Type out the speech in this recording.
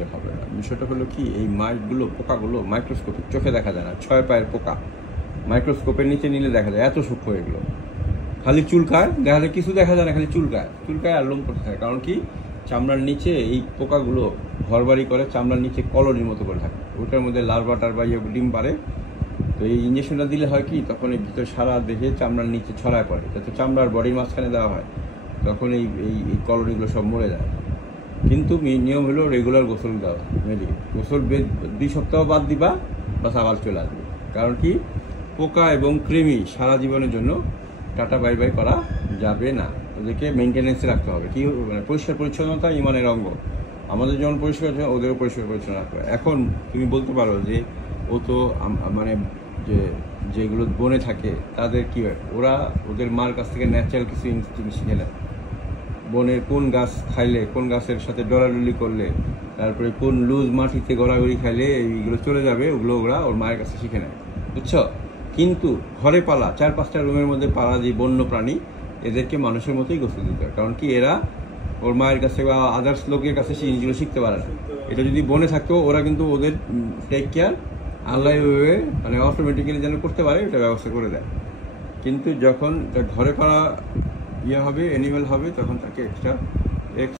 বের হবে না। বিষয়টা হলো কি, এই মাইটগুলো, পোকাগুলো মাইক্রোস্কোপিক, চোখে দেখা যায় না। 6 পায়ের পোকা মাইক্রোস্কোপের নিচে নিলে দেখা যায়, এত সূক্ষ্ম এগুলো। খালি চুলকায়, দেখা যায় কিছু দেখা যায় না, খালি চুলকায় আর লোম করতে থাকে। কারণ কি, চামড়ার নিচে এই পোকাগুলো ঘরবাড়ি করে, চামড়ার নিচে কলোনির মতো করে থাকে, ওটার মধ্যে লার্ভা টার্ভা ডিম পারে। তো এই ইঞ্জেকশনটা দিলে হয় কি, তখন এই ভিতরে সারা দেহে চামড়ার নিচে ছড়ায় পড়ে, যাতে চামড়ার বডির মাঝখানে দেওয়া হয়, তখন এই এই কলোনিগুলো সব মরে যায়। কিন্তু নিয়ম হলো রেগুলার গোসল দেওয়া, গোসল 2 সপ্তাহ বাদ দিবা, বাস আবার চলে আসবে। কারণ কি, পোকা এবং কৃমি সারা জীবনের জন্য টাটা বাই বাই করা যাবে না, ওদেরকে মেনটেনেন্সে রাখতে হবে। কি মানে পরিষ্কার পরিচ্ছন্নতা ইমানের অঙ্গ। আমাদের যেমন পরিষ্কার, ওদেরও পরিষ্কার পরিচ্ছন্ন রাখতে হবে। এখন তুমি বলতে পারো যে ও তো মানে যেগুলো বনে থাকে তাদের কি হয়, ওরা ওদের মার কাছ থেকে ন্যাচারাল কিছু ইনস্টিংক্ট শিখে নেয়। বনের কোন গাছ খাইলে, কোন গাছের সাথে ডলাডলি করলে, তারপরে কোন লুজ মাটিতে গড়াগড়ি খাইলে এইগুলো চলে যাবে, ওগুলো ওরা ওর মায়ের কাছে শিখে নেয়, বুঝছো? কিন্তু ঘরে পালা 4-5টা রুমের মধ্যে পালা যে বন্য প্রাণী, এদেরকে মানুষের মতোই গোসল দিতে হয়। কারণ কি, এরা ওর মায়ের কাছে বা আদার্স লোকের কাছে সেই জিনিসগুলো শিখতে পারে না। এটা যদি বনে থাকতো, ওরা কিন্তু ওদের টেক কেয়ার আল্লাহ মানে অটোমেটিক্যালি যেন করতে পারে, এটা ব্যবস্থা করে দেয়। কিন্তু যখন ঘরে পালা হবে, অ্যানিমেল হবে, তখন তাকে এক্সট্রা